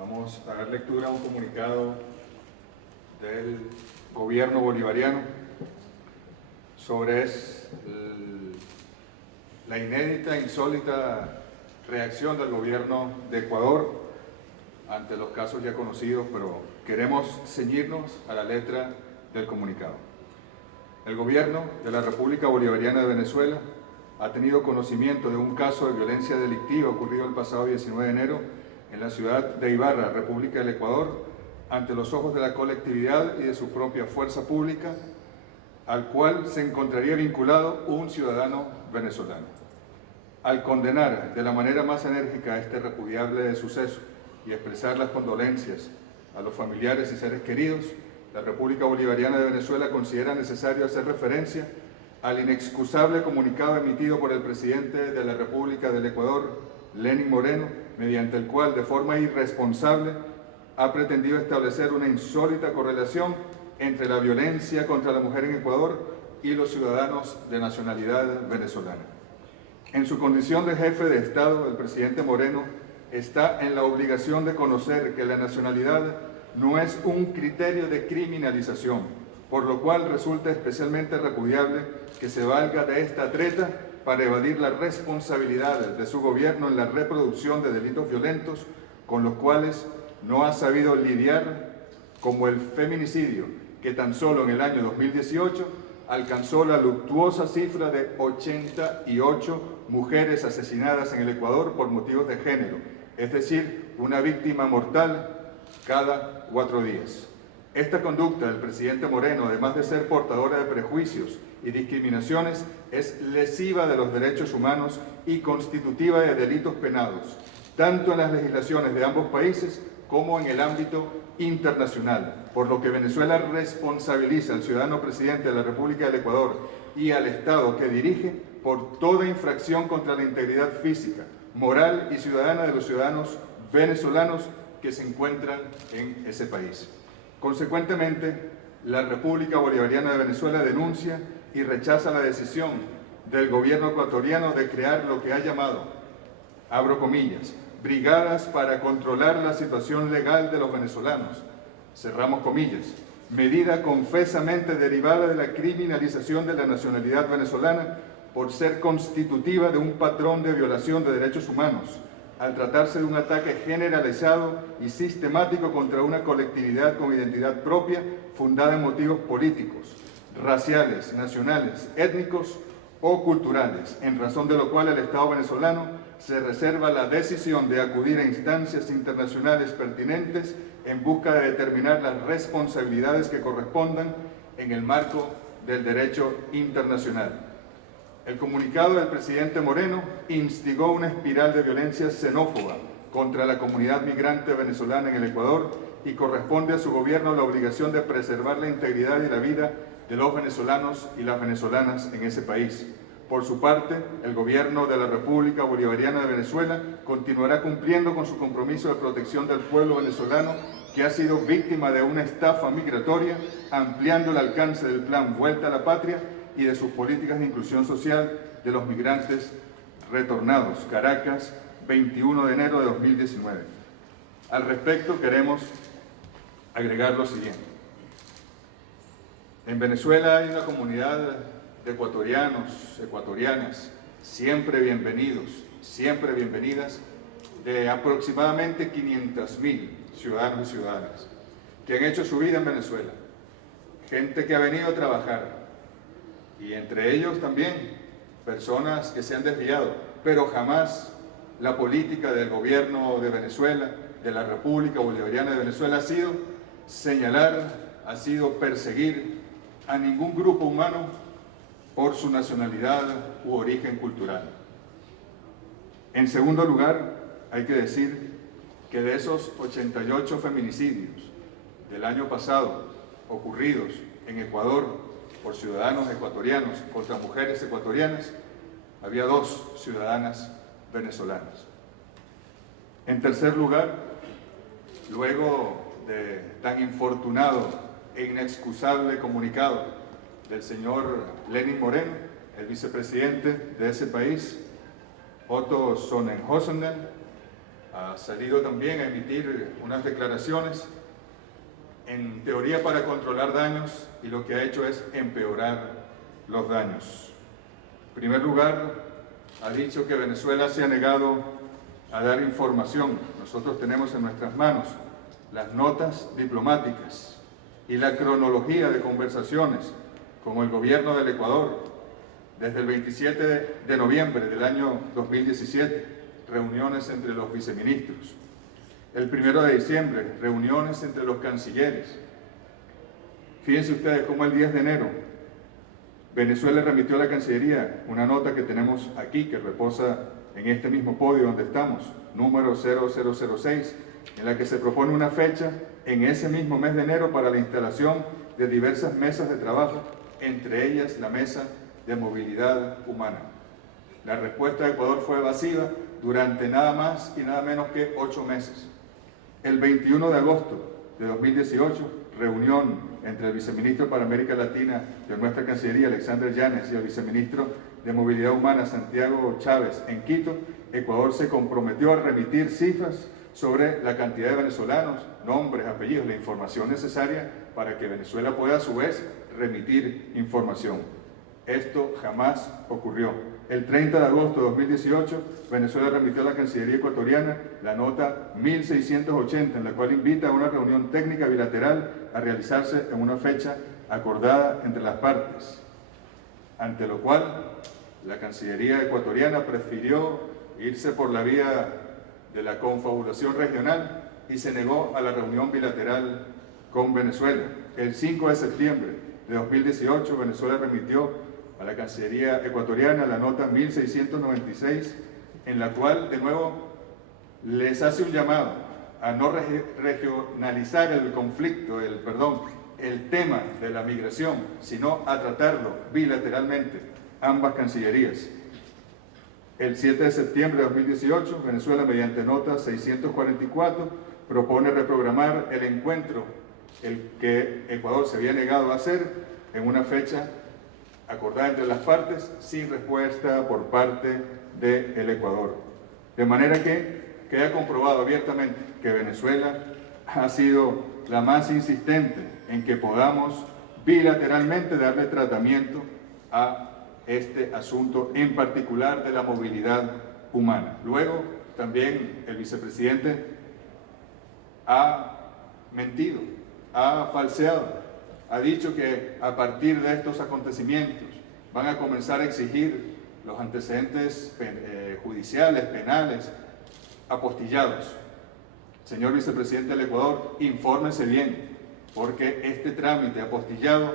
Vamos a dar lectura a un comunicado del gobierno bolivariano sobre la inédita, insólita reacción del gobierno de Ecuador ante los casos ya conocidos, pero queremos ceñirnos a la letra del comunicado. El gobierno de la República Bolivariana de Venezuela ha tenido conocimiento de un caso de violencia delictiva ocurrido el pasado 19 de enero en la ciudad de Ibarra, República del Ecuador, ante los ojos de la colectividad y de su propia fuerza pública, al cual se encontraría vinculado un ciudadano venezolano. Al condenar de la manera más enérgica este repudiable suceso y expresar las condolencias a los familiares y seres queridos, la República Bolivariana de Venezuela considera necesario hacer referencia al inexcusable comunicado emitido por el presidente de la República del Ecuador, Lenín Moreno, mediante el cual, de forma irresponsable, ha pretendido establecer una insólita correlación entre la violencia contra la mujer en Ecuador y los ciudadanos de nacionalidad venezolana. En su condición de jefe de Estado, el presidente Moreno está en la obligación de conocer que la nacionalidad no es un criterio de criminalización, por lo cual resulta especialmente repudiable que se valga de esta treta para evadir la responsabilidad de su gobierno en la reproducción de delitos violentos con los cuales no ha sabido lidiar, como el feminicidio, que tan solo en el año 2018 alcanzó la luctuosa cifra de 88 mujeres asesinadas en el Ecuador por motivos de género, es decir, una víctima mortal cada 4 días. Esta conducta del presidente Moreno, además de ser portadora de prejuicios y discriminaciones, es lesiva de los derechos humanos y constitutiva de delitos penados, tanto en las legislaciones de ambos países como en el ámbito internacional, por lo que Venezuela responsabiliza al ciudadano presidente de la República del Ecuador y al Estado que dirige por toda infracción contra la integridad física, moral y ciudadana de los ciudadanos venezolanos que se encuentran en ese país. Consecuentemente, la República Bolivariana de Venezuela denuncia y rechaza la decisión del gobierno ecuatoriano de crear lo que ha llamado, abro comillas, brigadas para controlar la situación legal de los venezolanos, cerramos comillas, medida confesamente derivada de la criminalización de la nacionalidad venezolana por ser constitutiva de un patrón de violación de derechos humanos, al tratarse de un ataque generalizado y sistemático contra una colectividad con identidad propia fundada en motivos políticos, raciales, nacionales, étnicos o culturales, en razón de lo cual el Estado venezolano se reserva la decisión de acudir a instancias internacionales pertinentes en busca de determinar las responsabilidades que correspondan en el marco del derecho internacional. El comunicado del presidente Moreno instigó una espiral de violencia xenófoba contra la comunidad migrante venezolana en el Ecuador y corresponde a su gobierno la obligación de preservar la integridad y la vida de los venezolanos y las venezolanas en ese país. Por su parte, el gobierno de la República Bolivariana de Venezuela continuará cumpliendo con su compromiso de protección del pueblo venezolano que ha sido víctima de una estafa migratoria, ampliando el alcance del plan Vuelta a la Patria y de sus políticas de inclusión social de los migrantes retornados. Caracas, 21 de enero de 2019. Al respecto, queremos agregar lo siguiente. En Venezuela hay una comunidad de ecuatorianos, ecuatorianas, siempre bienvenidos, siempre bienvenidas, de aproximadamente 500.000 ciudadanos y ciudadanas que han hecho su vida en Venezuela, gente que ha venido a trabajar, y entre ellos también personas que se han desviado, pero jamás la política del gobierno de Venezuela, de la República Bolivariana de Venezuela, ha sido señalar, ha sido perseguir a ningún grupo humano por su nacionalidad u origen cultural. En segundo lugar, hay que decir que de esos 88 feminicidios del año pasado ocurridos en Ecuador por ciudadanos ecuatorianos contra mujeres ecuatorianas, había 2 ciudadanas venezolanas. En tercer lugar, luego de tan infortunado e inexcusable comunicado del señor Lenín Moreno, el vicepresidente de ese país, Otto Sonnenhosen, ha salido también a emitir unas declaraciones, en teoría para controlar daños, y lo que ha hecho es empeorar los daños. En primer lugar, ha dicho que Venezuela se ha negado a dar información. Nosotros tenemos en nuestras manos las notas diplomáticas y la cronología de conversaciones con el gobierno del Ecuador desde el 27 de noviembre del año 2017, reuniones entre los viceministros. El 1 de diciembre, reuniones entre los cancilleres. Fíjense ustedes cómo el 10 de enero Venezuela remitió a la Cancillería una nota que tenemos aquí, que reposa en este mismo podio donde estamos, número 0006, en la que se propone una fecha en ese mismo mes de enero para la instalación de diversas mesas de trabajo, entre ellas la Mesa de Movilidad Humana. La respuesta de Ecuador fue evasiva durante nada más y nada menos que 8 meses. El 21 de agosto de 2018, reunión entre el viceministro para América Latina de nuestra Cancillería, Alexander Yanes, y el viceministro de Movilidad Humana, Santiago Chávez, en Quito. Ecuador se comprometió a remitir cifras sobre la cantidad de venezolanos, nombres, apellidos, la información necesaria para que Venezuela pueda a su vez remitir información. Esto jamás ocurrió. El 30 de agosto de 2018, Venezuela remitió a la Cancillería ecuatoriana la nota 1680, en la cual invita a una reunión técnica bilateral a realizarse en una fecha acordada entre las partes, ante lo cual la Cancillería ecuatoriana prefirió irse por la vía de la confabulación regional y se negó a la reunión bilateral con Venezuela. El 5 de septiembre de 2018, Venezuela remitió a la Cancillería ecuatoriana la nota 1696, en la cual de nuevo les hace un llamado a no regionalizar el conflicto, el tema de la migración, sino a tratarlo bilateralmente, ambas cancillerías. El 7 de septiembre de 2018, Venezuela, mediante nota 644, propone reprogramar el encuentro, el que Ecuador se había negado a hacer, en una fecha acordada entre las partes, sin respuesta por parte del Ecuador. De manera que queda comprobado abiertamente que Venezuela ha sido la más insistente en que podamos bilateralmente darle tratamiento a este asunto, en particular de la movilidad humana. Luego, también el vicepresidente ha mentido, ha falseado, ha dicho que a partir de estos acontecimientos van a comenzar a exigir los antecedentes judiciales, penales, apostillados. Señor vicepresidente del Ecuador, infórmese bien, porque este trámite apostillado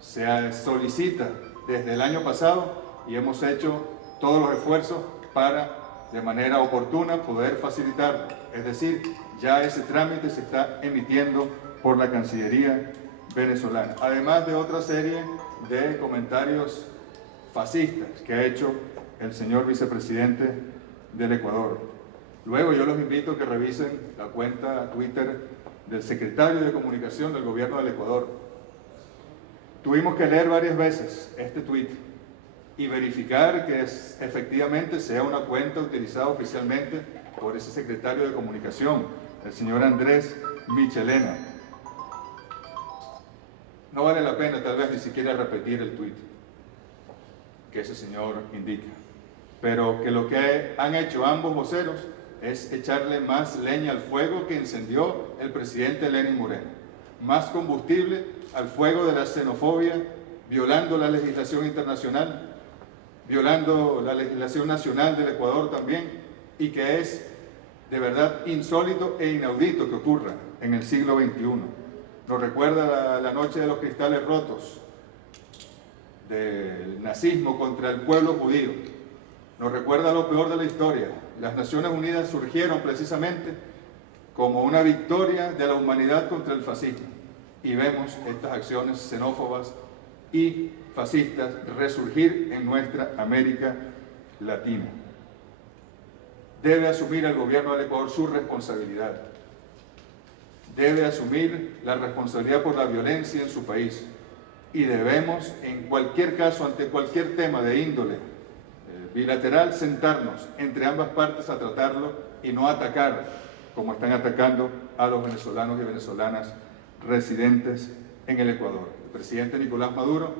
se solicita desde el año pasado y hemos hecho todos los esfuerzos para, de manera oportuna, poder facilitarlo. Es decir, ya ese trámite se está emitiendo por la Cancillería venezolana, además de otra serie de comentarios fascistas que ha hecho el señor vicepresidente del Ecuador. Luego yo los invito a que revisen la cuenta Twitter del secretario de Comunicación del Gobierno del Ecuador. Tuvimos que leer varias veces este tuit y verificar que efectivamente sea una cuenta utilizada oficialmente por ese secretario de Comunicación, el señor Andrés Michelena. No vale la pena tal vez ni siquiera repetir el tuit que ese señor indica, pero que lo que han hecho ambos voceros es echarle más leña al fuego que encendió el presidente Lenín Moreno, más combustible al fuego de la xenofobia, violando la legislación internacional, violando la legislación nacional del Ecuador también, y que es de verdad insólito e inaudito que ocurra en el siglo XXI. Nos recuerda la noche de los cristales rotos, del nazismo contra el pueblo judío. Nos recuerda lo peor de la historia. Las Naciones Unidas surgieron precisamente como una victoria de la humanidad contra el fascismo. Y vemos estas acciones xenófobas y fascistas resurgir en nuestra América Latina. Debe asumir el gobierno del Ecuador su responsabilidad. Debe asumir la responsabilidad por la violencia en su país. Y debemos, en cualquier caso, ante cualquier tema de índole bilateral, sentarnos entre ambas partes a tratarlo y no atacar, como están atacando a los venezolanos y venezolanas residentes en el Ecuador. El presidente Nicolás Maduro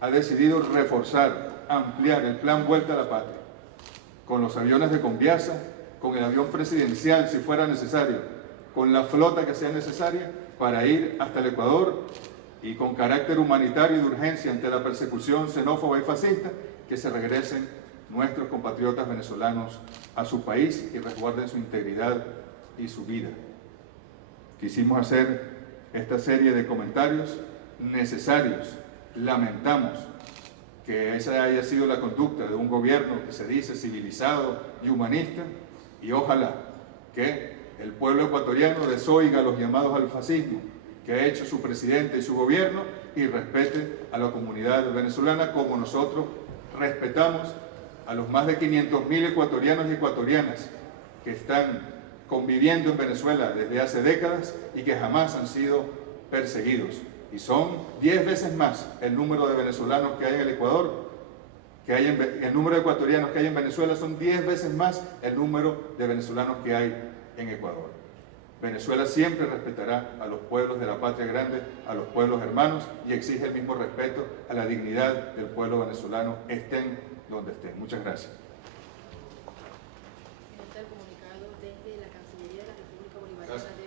ha decidido reforzar, ampliar el plan Vuelta a la Patria, con los aviones de Conviasa, con el avión presidencial si fuera necesario, con la flota que sea necesaria para ir hasta el Ecuador y con carácter humanitario y de urgencia ante la persecución xenófoba y fascista, que se regresen nuestros compatriotas venezolanos a su país y resguarden su integridad y su vida. Quisimos hacer esta serie de comentarios necesarios. Lamentamos que esa haya sido la conducta de un gobierno que se dice civilizado y humanista, y ojalá que el pueblo ecuatoriano desoiga los llamados al fascismo que ha hecho su presidente y su gobierno y respete a la comunidad venezolana como nosotros respetamos a los más de 500.000 ecuatorianos y ecuatorianas que están conviviendo en Venezuela desde hace décadas y que jamás han sido perseguidos. Y son 10 veces más el número de venezolanos que hay en el Ecuador, el número de ecuatorianos que hay en Venezuela son 10 veces más el número de venezolanos que hay en Ecuador. Venezuela siempre respetará a los pueblos de la patria grande, a los pueblos hermanos, y exige el mismo respeto a la dignidad del pueblo venezolano, estén donde estén. Muchas gracias. El comunicado desde la Cancillería de la República Bolivariana.